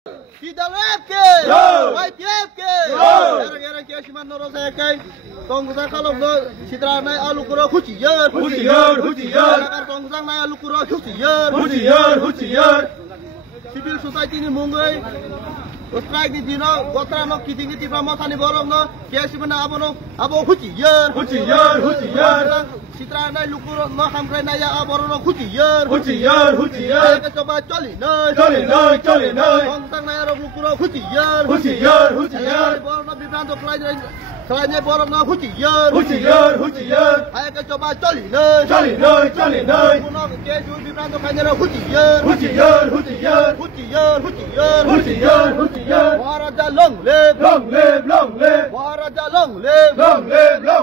Hidalapke, YPFke, era que se mandou nos aqui, Congress kalau Citra naik alukuro hujian, Congress naik alukuro hujian, civil society ni mungai, strike di dino, gotra no kiting di pramo thani borong no, kiasi mana abo hujian, Citra naik alukuro no hamkrai naik aboro no hujian, kita coba coli no, Congress naik alukuro hujian, borong no bibrando selainnya borong no hujian, ayo kita coba coli no, kuno kiasi bibrando kanya hujian, Maharaja long live, Maharaja long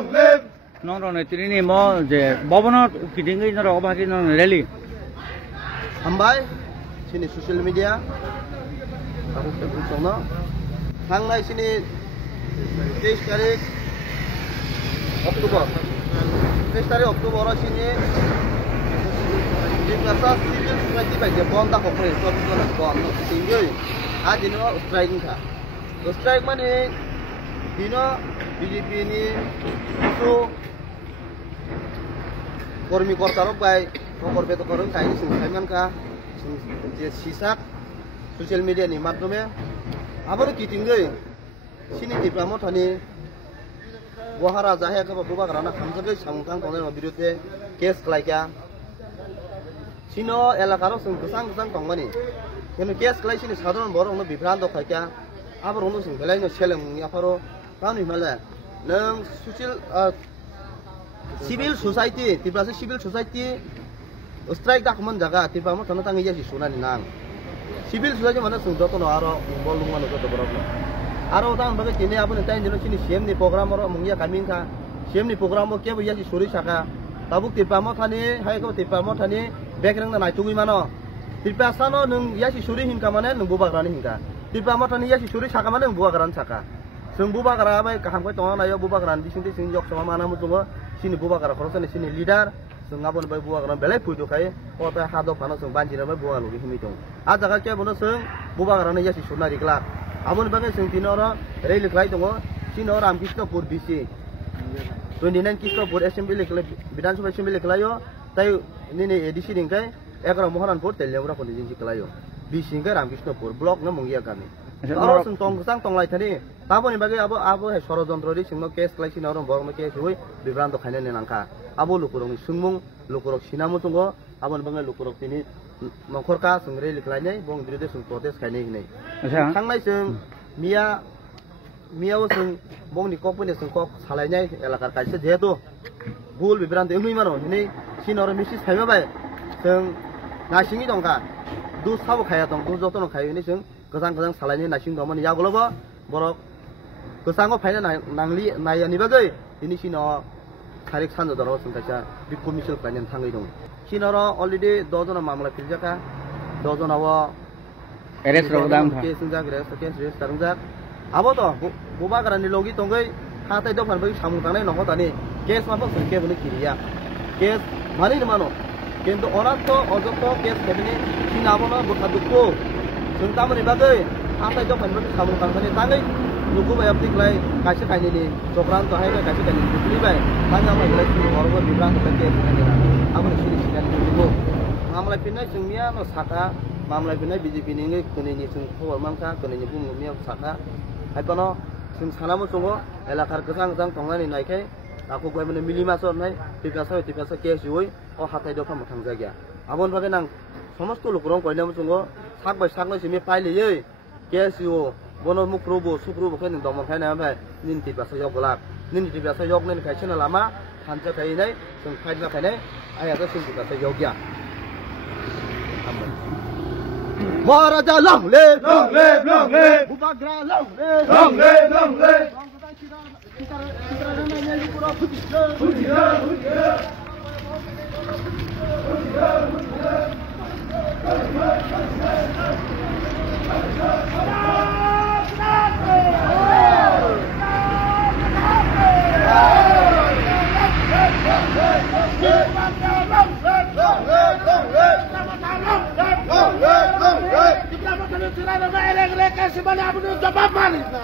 live. Nong ini mau je, bawa kiting ini nong apa kiting nong rally. Ambai, sini sosial media, aku terus no. Hangai sini 23 tarik Oktober, 23 tarik Oktober sini. Jika civil society bagai bom tak operasi, so nak bom, tinggal. Aja ni strike ni, strike mana? Dino BJP ni itu kormi kortarok baik, korbe to korong kaini singkaman ka, sisak sosial media ni maklumnya. Apa tu tinggal? Sini di Pramod ni, Maharaja hai kalau buka kerana hamzah sangkang kalau biru tu case kelaikan. Sino elakaro sangkusang tongmani. Yang case kelai sini sahaja borong no bibrando kelaikan. Apa orang tu kelai no seleng ni apa ro? Kami malah, neng civil society, tiba civil society, strike dah keman jaga, tiba mau tanah tangi jadi sunan inang. Civil society mana sungguh tu no aro, bolong mana tu berapa. Aro orang bagai kini apa nanti jenis ini CM ni program orang mengia kami ka, CM ni program mau kian jadi suri saka. Tabuk tiba mau thani, hai kau tiba mau thani, background na naik tunggu mana. Tiba sana neng jadi suri hingga mana neng buka kerana hingga. Tiba mau thani jadi suri saka mana neng buka kerana saka. Seng buba kara apa? Kaham kau tengah naya buba kara di sini sinjok sama mana muncul sini buba kara kalau sana sini leader seng apa nabai buba kara belai puju kai, oh tapi hadap kana seng banjir nabai buba logi sini tu. Aja kau bono seng buba kara naya si sunah dikelak. Amun bagai seng tino orang rel kelai tunggu sini orang Kisnopur BC, 29 Kisnopur Assembly kelai Bidan Sabha Assembly kelai yo, tapi ini edisi dingkai, ekor Mohanpur telia orang pun dijinci kelai yo. BC kai Ram Kisnopur blok na mengia kami. Kalau sentong lai tadi, tapi ni bagi abu sorojantro di sini case kelai sini orang borong case hui bibrando khanen nangka. Abu lukurong sungmung lukurok sinamu tunggu, abu ni lukurok ini mengkorka sengre liklainya, bong diri sung protes khanen ini. Sangai seng Mia seng bong di kok ni seng kok salainya elakar kaisa je tu, bul bibrando ini mana? Ini sini orang misis kaya apa? Seng nasingi dongka, dus sabu kaya dong, dus jotono kaya ini seng. Kesang salahnya nasi doman ya kalau borok kesang kok payah nangli naya ni bagai ini sino tarik sanjo daro sengkaca bikku misal kanyan tangai dong sino already dozona mamla piljaka dozona wa arrest rodam ke senjak arrest tarungjak abo to buba karani logi tonggai hatai do phan bagi samung tangnai nongo tani case mapok sengke bani kiriya case mani mano কিন্তু orang to ojok to case kebini sinabona bukadukko Sengkama ni bagai, apa itu kan berarti kamu tangkani tangai, lugu bayar tiklai, kasih kaini ni, sopran tu hai kasih kaini ni, beli bay, tangga apa jelas ni, orang orang bilang tu kerja kaini lah, apa ni sini sini ni lugu, mamlai pinai sengmia no saka, mamlai pinai BJP ni kini ni seng kau mangka, kini ni pun mia saka, hai kono, seng sana mu sungguh, elakar kesang tongani naik aku gua mana milih masuk naik, tiga kes jual, oh hatai doa kamu tangga gaya, abon bagai nang, समस्त लोगों को इन्हें मुझे साग बाय साग में सिमी पाइले ये कैसे हो बोनो मुक्रोबो सुक्रोबो के निंदा मखाई ना भाई निंती बासा योग गलाक निंती बासा योग ने कैसे ना लामा हांचा कहीं नहीं संखाई ना कहीं नहीं आया तो सिंती बासा योग या महाराजा long live बुबाग्रा long live লেখা আছে মানে আপনি জবাব মানেন না